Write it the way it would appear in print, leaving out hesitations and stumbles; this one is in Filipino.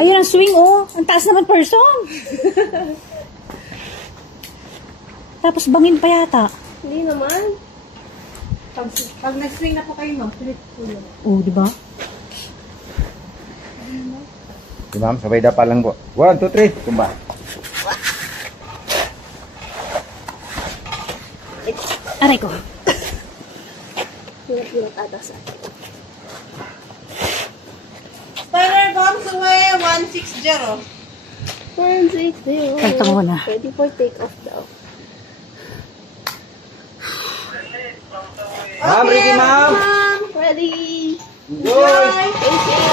Ayun ang swing, oh. Ang taas naman person. Tapos bangin pa yata. Hindi naman. Pag nag-swing na po kayo, ma'am, pilit po yun. Oh, di ba? Si ma'am, sabay dapa lang po. 1, 2, 3, tumba. Aray ko. Pinat atas. Spider bombs away, 160. 160. Ito muna. Ready for take-off daw. Ma'am, ready ma'am? Ma'am, ready. Enjoy! Thank you.